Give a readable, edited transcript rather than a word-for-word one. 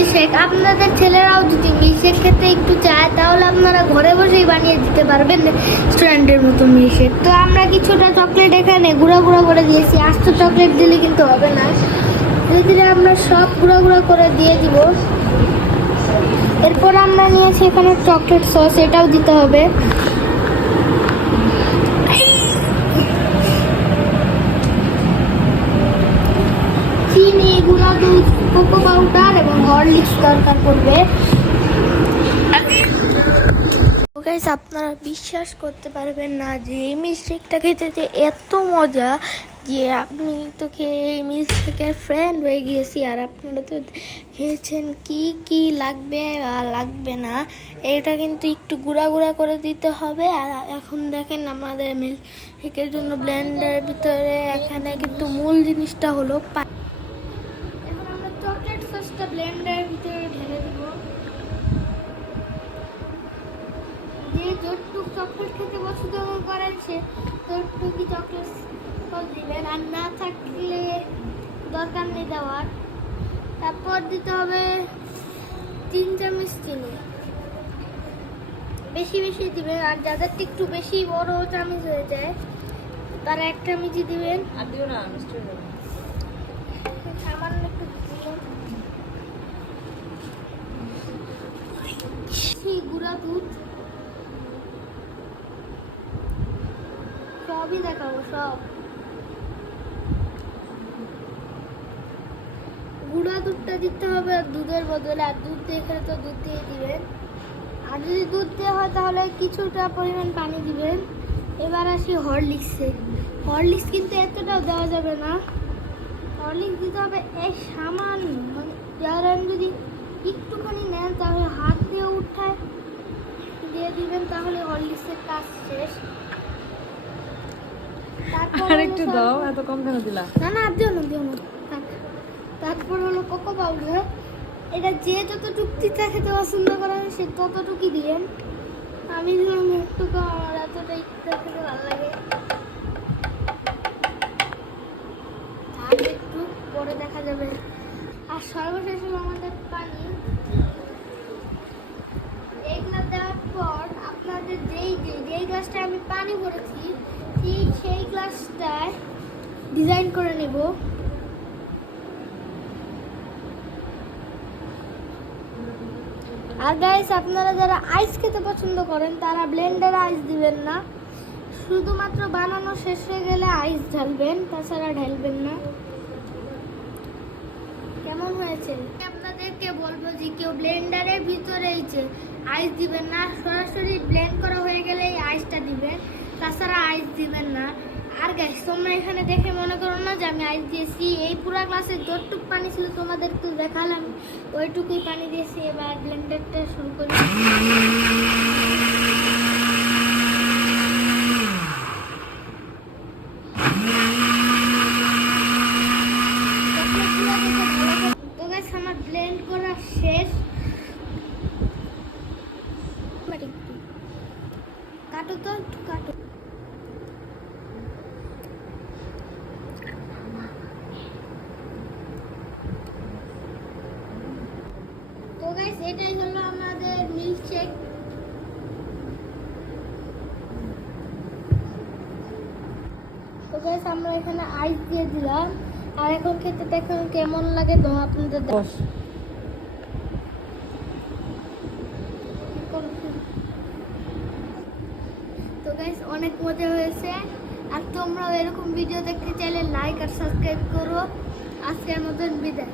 Milkshake. আপনাদের ছেলেরাও যদি মিল্কশেক খেতে একটু চায় তাহলে আপনারা ঘরে বসেই বানিয়ে দিতে পারবেন রেস্টুরেন্টের মতো মিল্কশেক। তো আমরা কিছুটা চকলেট এখানে গুঁড়া গুঁড়া করে দিয়েছি। আস্ত চকলেট দিলে কিন্তু হবে না, ধীরে ধীরে আমরা সব গুঁড়া গুঁড়া করে দিয়ে দিব। এরপর আমরা নিয়েছি এখানে চকলেট সস, এটাও দিতে হবে। চিনি, গুঁড়া দুধ, কোকো পাউডার এবং হরলিক্স দরকার পড়বে। গাইস, আপনারা বিশ্বাস করতে পারবেন না যে এই মিল্কশেকটা খেতে যে এত মজা যে আপনি তো খেয়ে এই মিল্কশেকের ফ্রেন্ড হয়ে গিয়েছি। আর আপনারা তো খেয়েছেন কি কি লাগবে আর লাগবে না, এটা কিন্তু একটু গুঁড়া গুঁড়া করে দিতে হবে। আর এখন দেখেন আমাদের মিল্কশেকের জন্য ব্লেন্ডারের ভিতরে এখানে কিন্তু মূল জিনিসটা হলো পানি। এখন আমরা চকলেট সসটা ব্লেন্ডারের ভিতরে ঢেলে দিব। যে যতটুকু চকলেট খেতে পছন্দ করেন সে ততটুকুই চকলেট সস দিবেন, আর না থাকলে দরকার নেই দেওয়ার। তারপর দিতে হবে 3 চামচ চিনি, বেশি বেশি দিবেন। আর যাদের একটু বেশি বড় চামচ হয়ে যায় তারা 1 চামচই দিবেন। আর দিও না মিষ্টি সামান্য একটু দিবেন। গুঁড়া দুধ সবই দেখাবো, সব গুঁড়া দুধটা দিতে হবে দুধের বদলে। আর দুধ এখানে তো দুধ দিয়ে দিবেন। আর যদি দুধ দেওয়া হয় তাহলে কিছুটা পরিমাণ পানি দিবেন। এবার আসি হরলিক্সে। হরলিক্স কিন্তু এতটাও দেওয়া যাবে না, হরলিক্স দিতে হবে এই সামান্য, মানে যারা যদি একটুখানি নেন তাহলে হাত দিয়ে উঠায় দিয়ে দিবেন, তাহলে হরলিক্সের কাজ শেষ। আর একটু দাও, এত কম কেন দিলা? না না, দিও না দিও না। তারপর হলো কোকো পাউডার। এটা যে যতটুকু তিতা খেতে পছন্দ করেন সে ততটুকুই দিবেন। আমি দিলাম একটু কম, আমার এতটাই তিতা খেতে ভালো লাগে। আর একটু পরে দেখা যাবে। আর সর্বশেষ হলো আমাদের পানি। এইগুলা দেওয়ার পর আপনাদের যেই গ্লাসটা আমি পানি ভরেছি সেই গ্লাসটায় ডিজাইন করে নেব। আর গাইস, আপনারা যারা আইস খেতে পছন্দ করেন তারা ব্লেন্ডারে আইস দিবেন না, শুধুমাত্র বানানো শেষ হয়ে গেলে আইস ঢালবেন, তাছাড়া ঢালবেন না। কেমন হয়েছে? আপনাদেরকে বলবো যে কেউ ব্লেন্ডারের ভিতরে আইস দিবেন না, সরাসরি ব্লেন্ড করা হয়ে গেলে এই আইসটা দিবেন, তাছাড়া আইস দিবেন না। আর গাইস, তোমরা এখানে দেখে মনে করো না যে আমি আইস দিয়েছি। এই পুরা গ্লাসে যতটুকু পানি ছিল তোমাদেরকে দেখালাম, ওইটুকুই পানি দিয়েছি। এবার ব্লেন্ডারটা শুরু করি। তো গাইস, আমার ব্লেন্ড করা শেষ। কাটো তো, একটু কাটো। তো গাইস, এটাই হলো আমাদের মিল্কশেক। তো গাইস, আমরা এখানে আইস দিয়ে দিলাম। আর এখন খেতে দেখুন কেমন লাগে তো আপনাদের। তো গাইস, অনেক মজা হয়েছে। আর তোমরাও এরকম ভিডিও দেখতে চাইলে লাইক আর সাবস্ক্রাইব করো। আজকের মতন বিদায়।